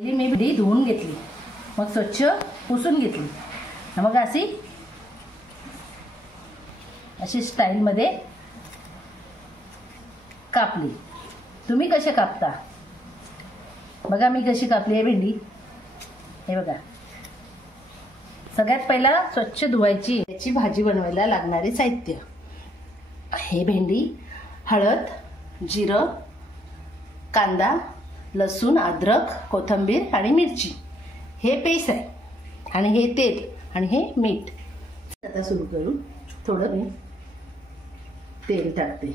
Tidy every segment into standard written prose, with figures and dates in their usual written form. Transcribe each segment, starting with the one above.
मी भेंडी धुवून घेतली, मग स्वच्छ पुसून घेतली, मग अशी स्टाईलमध्ये कापली। तुम्ही कसे कापता बघा, मी कशी कापली आहे भेंडी हे बघा। सगळ्यात पहिला स्वच्छ धुवायची। याची भाजी बनवायला लागणारे साहित्य हे भेंडी, हळद, जिरं, कांदा, लसूण, अद्रक, कोथिंबीर आणि मिरची, हे पेस्ट आहे, आणि हे तेल आणि हे मीठ। आता सुरू करू। थोडं मी तेल टाकते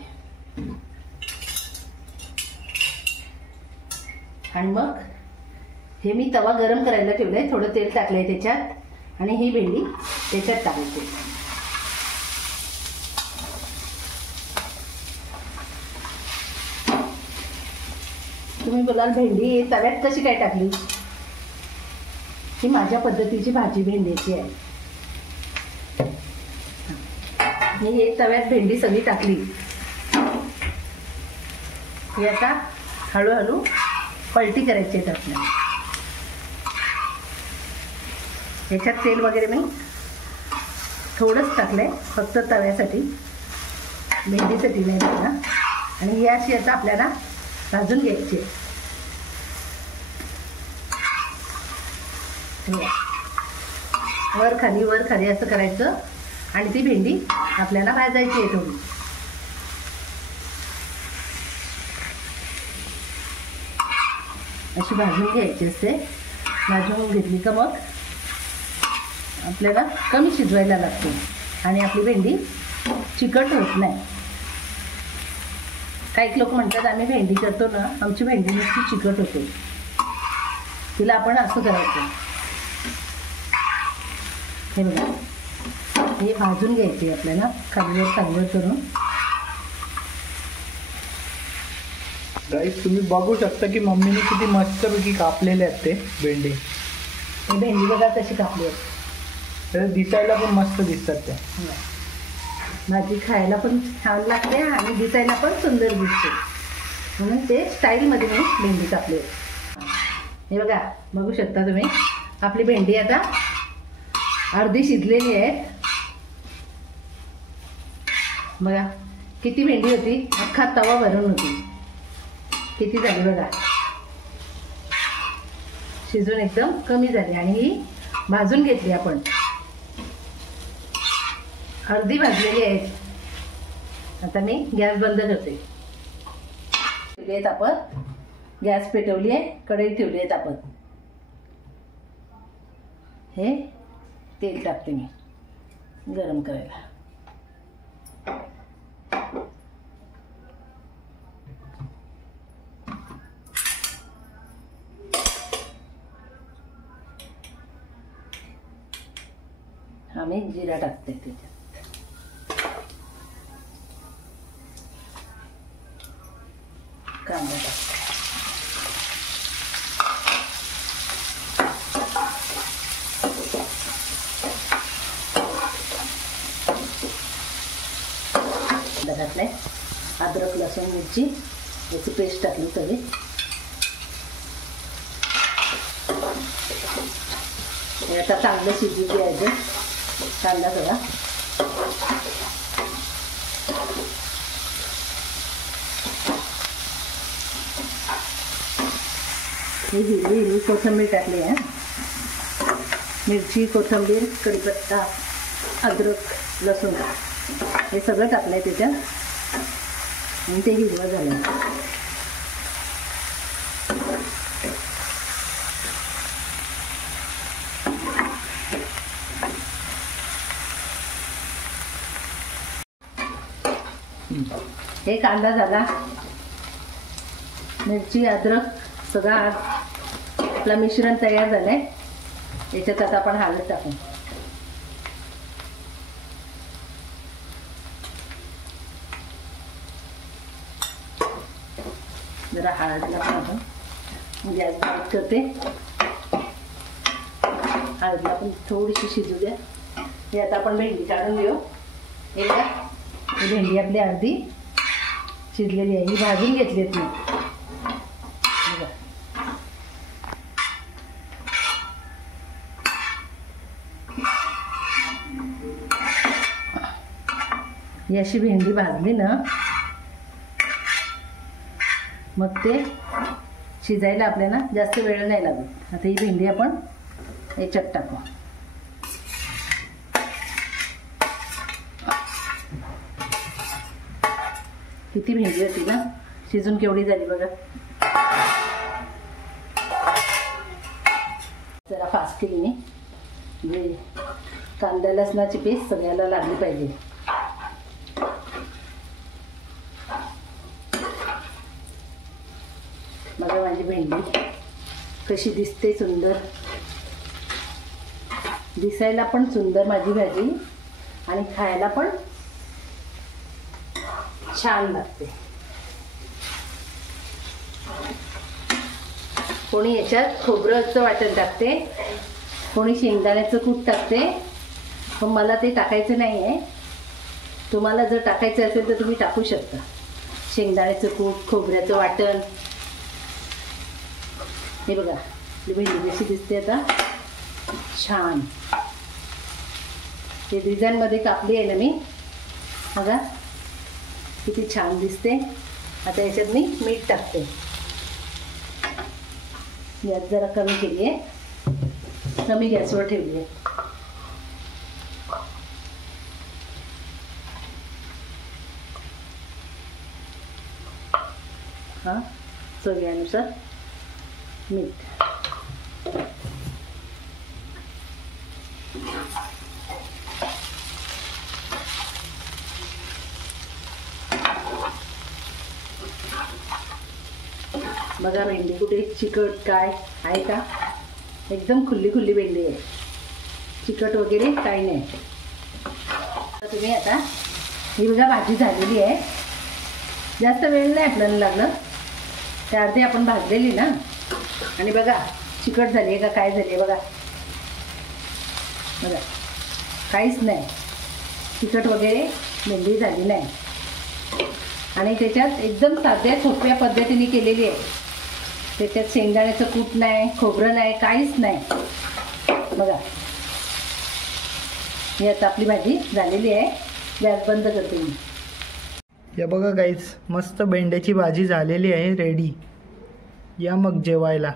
आणि मग हे मी तवा गरम करायला ठेवलाय, थोडं तेल टाकलंय त्याच्यात आणि ही भेंडी त्याच्यात टाकायची। तुम्ही बोलाल भेंडी तव्यात कशी काय टाकली? ही माझ्या पद्धतीची भाजी भेंडीची आहे। मी एक तव्यात भेंडी सगळी टाकली, ही आता हळूहळू पलटी करायची आहे आपल्याला। याच्यात तेल वगैरे मी थोडंच टाकलंय, फक्त तव्यासाठी, भेंडीसाठी नाही टाकला। आणि ही अशी आता आपल्याला भाजून घ्यायची। वर खाली असं करायचं आणि ती भेंडी आपल्याला भाजायची आहे थोडी। अशी भाजून घ्यायची असते। भाजून घेतली का मग आपल्याला कमी शिजवायला लागते आणि आपली भेंडी चिकट होत नाही। काही लोक म्हणतात आम्ही भेंडी करतो ना, आमची भेंडी नुसती चिकट होते, तिला आपण असं करायचं। हे बघा, हे भाजून घ्यायचे आपल्याला खालीवर करून। गाईस तुम्ही बघू शकता की मम्मीने किती मस्तपैकी कापलेले आहेत ते भेंडी। हे भेंडी बघा कशी कापली आहे, दिसायला पण मस्त दिसतात ते। भाजी खायला पण छान लागते आणि दिसायला पण सुंदर दिसते, म्हणून ते स्टाईलमध्ये मी भेंडी कापली आहे। हे बघा, बघू शकता तुम्ही आपली भेंडी आता अर्धी शिजलेली आहे। बघा किती भेंडी होती, अख्खा तवा भरून होती, किती झाली बघा, शिजून एकदम कमी झाली। आणि ही भाजून घेतली आपण, अर्धी भाजलेली आहे। आता मी गॅस बंद करते। आपण गॅस पेटवली आहे, कढई ठेवली आहे आपण। हे तेल टाकते मी गरम करायला। आम्ही जिरा टाकते त्याच्यात, कांदा टाकते, घातलाय, अद्रक, लसूण, मिरची याची पेस्ट टाकली सगळी। हे आता चांगलं शिजू द्यायचं कांदा सगळा। ही हिरवी कोथिंबीर टाकली आहे, मिरची, कोथिंबीर, कढीपत्ता, अद्रक, लसूण हे सगळं टाकलंय त्याच्यात आणि ते हिरवं झालं। हे कांदा झाला, मिरची, अद्रक सगळा आपला मिश्रण तयार झालंय। याच्यात आता आपण हळद टाकू, जरा हळदला पण आपण गॅस बंद करते। हळदला पण थोडीशी शिजू द्या। हे आता आपण भेंडी काढून घेऊ। हे बघा, ही भेंडी आपली अर्धी शिजलेली आहे, ही भाजून घेतली आहे मी। ही अशी भेंडी भाजली ना मग ते शिजायला आपल्याला जास्त वेळ नाही लागत. आता ही भेंडी आपण याच्यात टाकू. किती भेंडी होती ना, शिजून केवढी झाली बघा. जरा फास्ट केली मी, म्हणजे कांदा लसणाची पेस्ट सगळ्याला लागली पाहिजे. बघा माझी भेंडी कशी दिसते, सुंदर दिसायला पण सुंदर माझी भाजी आणि खायला पण छान लागते. कोणी याच्यात खोबऱ्याचं वाटण टाकते, कोणी शेंगदाण्याचं कूट टाकते, पण मला ते टाकायचं नाही आहे. तुम्हाला जर टाकायचं असेल तर तुम्ही टाकू शकता. शेंगदाण्याचं कूट, खोबऱ्याचं वाटण. हे बघा ही भेंडी कशी दिसते आता, छान. हे डिझाईनमध्ये कापली आहे ना मी, बघा किती छान दिसते. आता याच्यात मी मीठ टाकते. गॅस जरा कमी केली आहे, कमी गॅसवर ठेवली आहे. हां, चवीनुसार मीठ. बघा भेंडी कुठे चिकट काय आहे का, एकदम खुल्ली खुल्ली भेंडी आहे, चिकट वगैरे काही नाही. तर तुम्ही आता ही बघा भाजी झालेली आहे. जास्त वेळ नाही आपल्याला लागलं, त्या अर्धी आपण भाजलेली ना. आणि बघा चिकट झाली आहे का काय झाली आहे बघा, बघा काहीच नाही, चिकट वगैरे भेंडी झाली नाही. आणि त्याच्यात एकदम साध्या सोप्या पद्धतीने केलेली आहे. त्याच्यात शेंगदाण्याचं कूट नाही, खोबरं नाही, काहीच नाही. बघा ही आता आपली भाजी झालेली आहे. गॅस बंद करते मी. या बघा गाईज, मस्त भेंड्याची भाजी झालेली आहे, रेडी. या मग जेवायला.